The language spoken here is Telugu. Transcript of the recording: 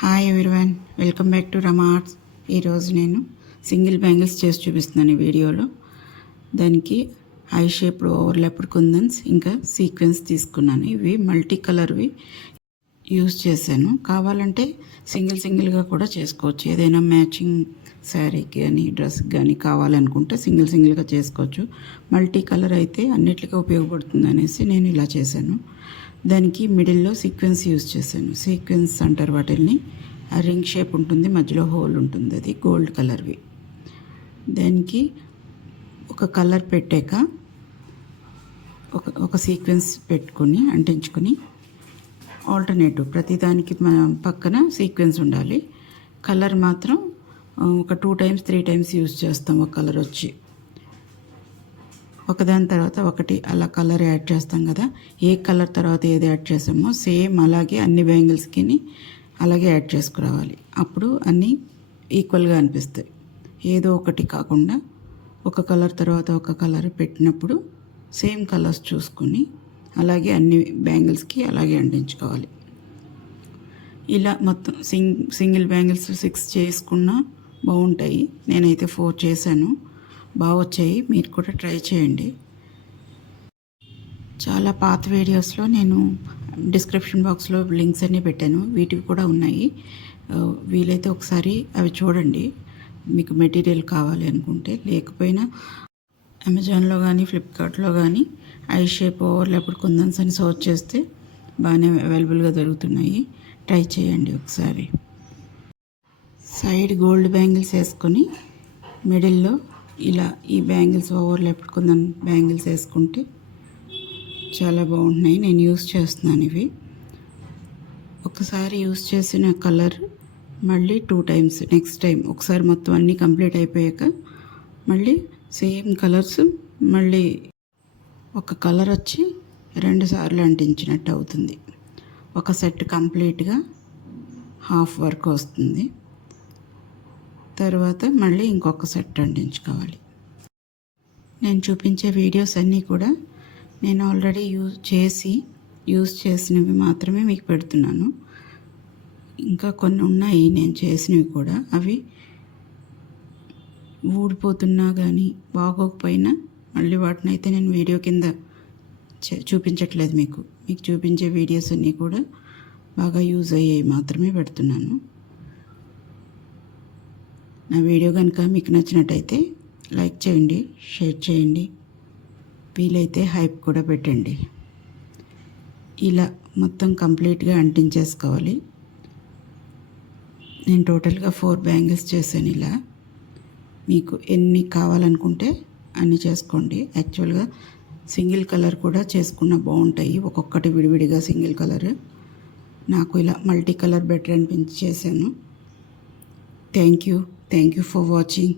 Hi everyone, welcome back to Rama arts. ఈరోజు నేను సింగిల్ బ్యాంగిల్స్ చేసి చూపిస్తున్నాను ఈ వీడియోలో. దానికి ఐ షేప్ ఓవర్లాప్డ్ కుందన్స్ ఇంకా సీక్వెన్స్ తీసుకున్నాను. ఇవి మల్టీ కలర్వి యూజ్ చేశాను. కావాలంటే సింగిల్గా కూడా చేసుకోవచ్చు. ఏదైనా మ్యాచింగ్ శారీకి కానీ డ్రెస్కి కానీ కావాలనుకుంటే సింగిల్గా చేసుకోవచ్చు. మల్టీ కలర్ అయితే అన్నిటికీ ఉపయోగపడుతుంది అనేసి నేను ఇలా చేశాను. దానికి మిడిల్లో సీక్వెన్స్ యూజ్ చేశాను. సీక్వెన్స్ అంటారు వాటిల్ని. ఆ రింగ్ షేప్ ఉంటుంది, మధ్యలో హోల్ ఉంటుంది, అది గోల్డ్ కలర్వి. దానికి ఒక కలర్ పెట్టాక ఒక సీక్వెన్స్ పెట్టుకొని అంటించుకొని ఆల్టర్నేటివ్ ప్రతిదానికి పక్కన సీక్వెన్స్ ఉండాలి. కలర్ మాత్రం ఒక 2 times 3 times యూజ్ చేస్తాం. ఒక కలర్ వచ్చి ఒకదాని తర్వాత ఒకటి అలా కలర్ యాడ్ చేస్తాం కదా. ఏ కలర్ తర్వాత ఏది యాడ్ చేసామో సేమ్ అలాగే అన్ని బ్యాంగిల్స్కి అలాగే యాడ్ చేసుకురావాలి. అప్పుడు అన్నీ ఈక్వల్గా అనిపిస్తాయి. ఏదో ఒకటి కాకుండా ఒక కలర్ తర్వాత ఒక కలర్ పెట్టినప్పుడు సేమ్ కలర్స్ చూసుకొని అలాగే అన్ని బ్యాంగిల్స్కి అలాగే అంటించుకోవాలి. ఇలా మొత్తం సింగిల్ బ్యాంగిల్స్ 6 చేసుకున్నా బాగుంటాయి. నేనైతే 4 చేశాను, బాగా వచ్చాయి. మీరు కూడా ట్రై చేయండి. చాలా పాత వీడియోస్లో నేను డిస్క్రిప్షన్ బాక్స్లో లింక్స్ అన్నీ పెట్టాను, వీటివి కూడా ఉన్నాయి. వీలైతే ఒకసారి అవి చూడండి. మీకు మెటీరియల్ కావాలి అనుకుంటే, లేకపోయినా అమెజాన్లో కానీ ఫ్లిప్కార్ట్లో కానీ ఐ షేప్ ఓవర్లాప్డ్ కుందన్స్ అని సర్చ్ చేస్తే బాగానే అవైలబుల్గా దొరుకుతున్నాయి. ట్రై చేయండి ఒకసారి. సైడ్ గోల్డ్ బ్యాంగిల్స్ వేసుకొని మిడిల్లో ఇలా ఈ బ్యాంగిల్స్ ఓవర్లాప్డ్ కుందన్ బ్యాంగిల్స్ వేసుకుంటే చాలా బాగుంటున్నాయి. నేను యూస్ చేస్తున్నాను ఇవి. ఒకసారి యూస్ చేసిన కలర్ మళ్ళీ 2 times నెక్స్ట్ టైం ఒకసారి మొత్తం అన్నీ కంప్లీట్ అయిపోయాక మళ్ళీ సేమ్ కలర్స్ మళ్ళీ ఒక కలర్ వచ్చి 2 సార్లు అంటించినట్టు అవుతుంది. ఒక సెట్ కంప్లీట్గా హాఫ్ వర్క్ వస్తుంది. తర్వాత మళ్ళీ ఇంకొక సెట్ అంటించుకోవాలి. నేను చూపించే వీడియోస్ అన్నీ కూడా నేను ఆల్రెడీ యూజ్ చేసినవి మాత్రమే మీకు పెడుతున్నాను. ఇంకా కొన్ని ఉన్నాయి నేను చేసినవి కూడా. అవి ఊడిపోతున్నా కానీ బాగోకపోయినా మళ్ళీ వాటిని అయితే నేను వీడియో కింద చూపించట్లేదు. మీకు చూపించే వీడియోస్ అన్నీ కూడా బాగా యూజ్ అయ్యేవి మాత్రమే పెడుతున్నాను. నా వీడియో కనుక మీకు నచ్చినట్టయితే లైక్ చేయండి, షేర్ చేయండి, వీలైతే హైప్ కూడా పెట్టండి. ఇలా మొత్తం కంప్లీట్గా అంటించేసుకోవాలి. నేను టోటల్గా 4 బ్యాంగిల్స్ చేశాను. ఇలా మీకు ఎన్ని కావాలనుకుంటే అన్ని చేసుకోండి. యాక్చువల్గా సింగిల్ కలర్ కూడా చేసుకున్న బాగుంటాయి, ఒక్కొక్కటి విడివిడిగా సింగిల్ కలర్. నాకు ఇలా మల్టీ కలర్ బెటర్ అనిపించి చేశాను. Thank you for watching.